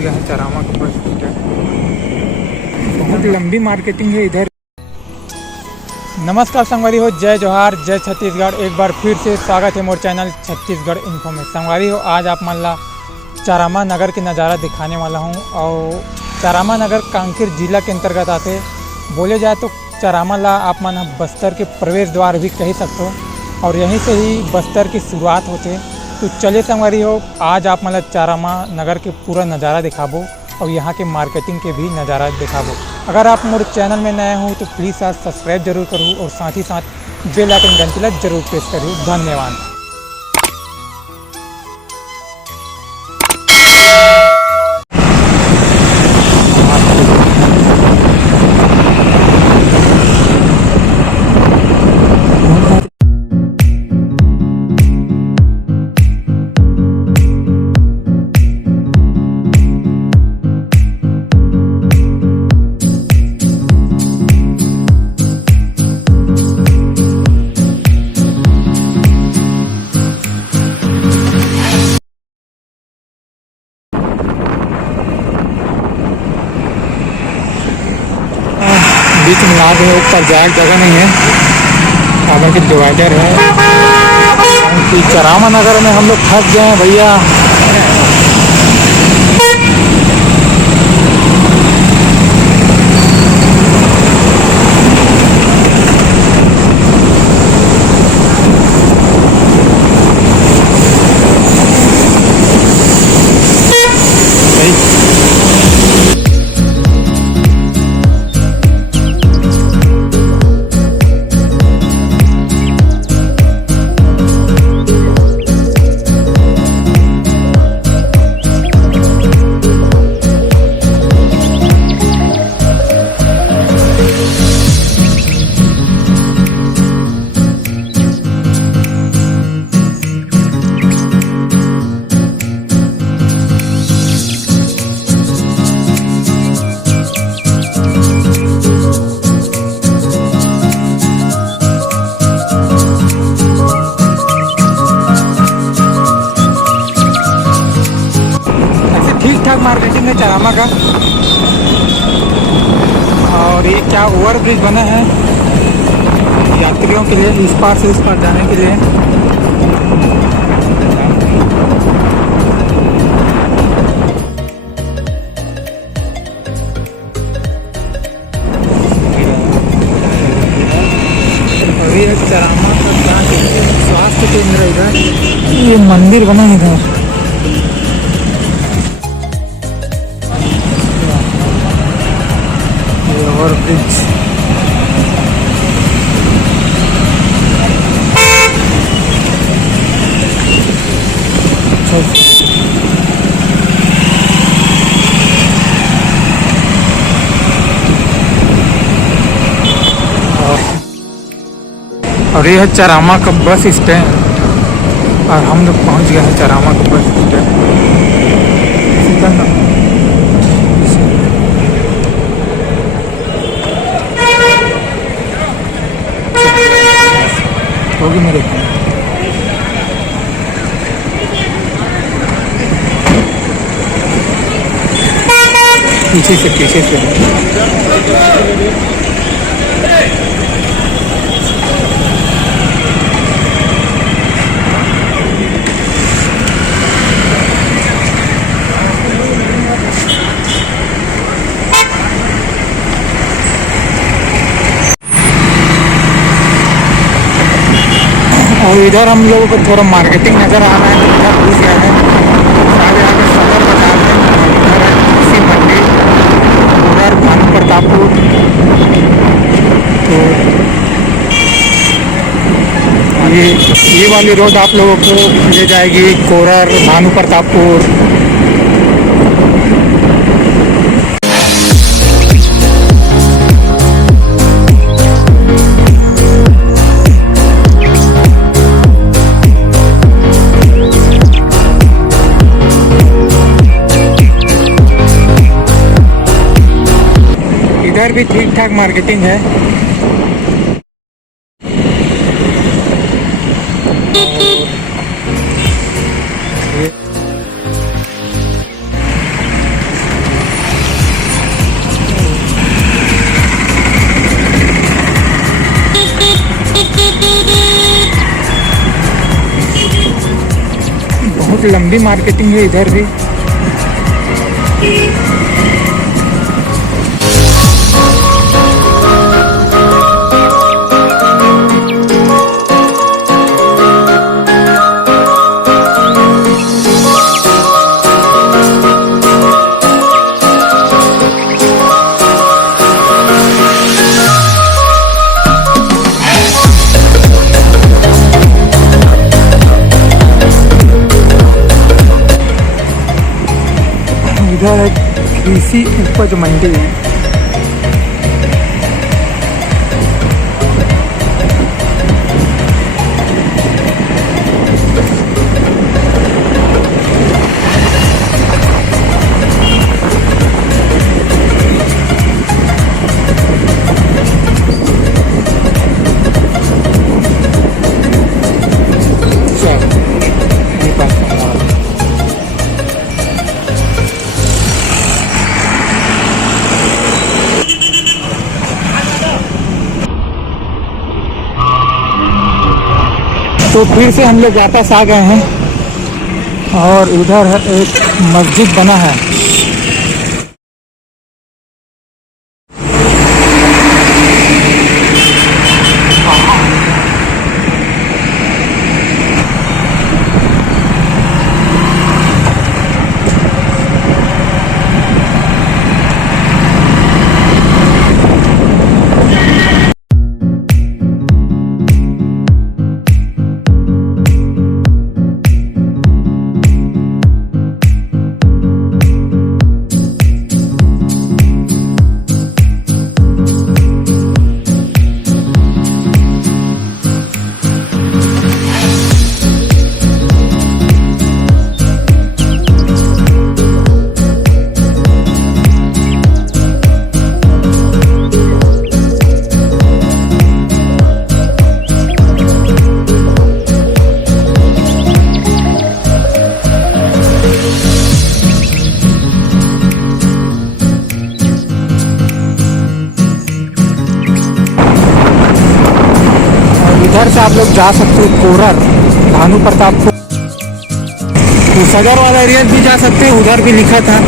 गए हैं चरामा के बस स्टैंड। बहुत लंबी मार्केटिंग है इधर। नमस्कार संगवारी हो, जय जोहार, जय छत्तीसगढ़। एक बार फिर से स्वागत है मोर चैनल छत्तीसगढ़ इन्फो में। संगवारी हो, आज आप मन ला चारामा नगर के नज़ारा दिखाने वाला हूँ। और चारामा नगर कांकेर जिला के अंतर्गत आते। बोले जाए तो चारामा ला आप मन बस्तर के प्रवेश द्वार भी कह सकते हो, और यहीं से ही बस्तर की शुरुआत होते। तो चले संगवारी हो, आज आप मतलब चारामा नगर के पूरा नज़ारा दिखाबो और यहाँ के मार्केटिंग के भी नज़ारा दिखाबो। अगर आप मोर चैनल में नए हो तो प्लीज़ आज सब्सक्राइब जरूर करूँ और साथ ही साथ बेल आइकन घंटी जरूर प्रेस करूँ। धन्यवाद। बीच में नाद है, ऊपर जाए जगह नहीं है, हालांकि डिवाइडर है। क्योंकि चरामा नगर में हम लोग फंस गए हैं भैया। ठीक ठाक मार्केटिंग है चारामा का। और ये क्या ओवर ब्रिज बना है यात्रियों के लिए, इस पार से उस पार जाने के लिए। और ये चारामा का स्वास्थ्य केंद्र है इधर। ये मंदिर बना है इधर। ओवर ब्रिज और ये है चारामा का बस स्टैंड। और हम लोग पहुंच गए हैं चारामा का बस स्टैंड। होगी मेरे पीछे से और इधर हम लोगों को थोड़ा मार्केटिंग नज़र आ रहा है। इधर घुस गया है, सारे यहाँ पे सदर बाजार है। इधर है कृषि मंडी, उधर भानु प्रतापपुर। तो ये वाली रोड आप लोगों को ले जाएगी कोरर, भानु प्रतापपुर। इधर भी ठीक ठाक मार्केटिंग है। बहुत लंबी मार्केटिंग है इधर भी। इधर एक कृषि उपज मंडी है। तो फिर से हम लोग वापस आ गए हैं और इधर एक मस्जिद बना है। इधर से आप लोग जा सकते हो कोरर भानु प्रताप को, सगर वाला एरिया भी जा सकते हैं, उधर भी लिखा था।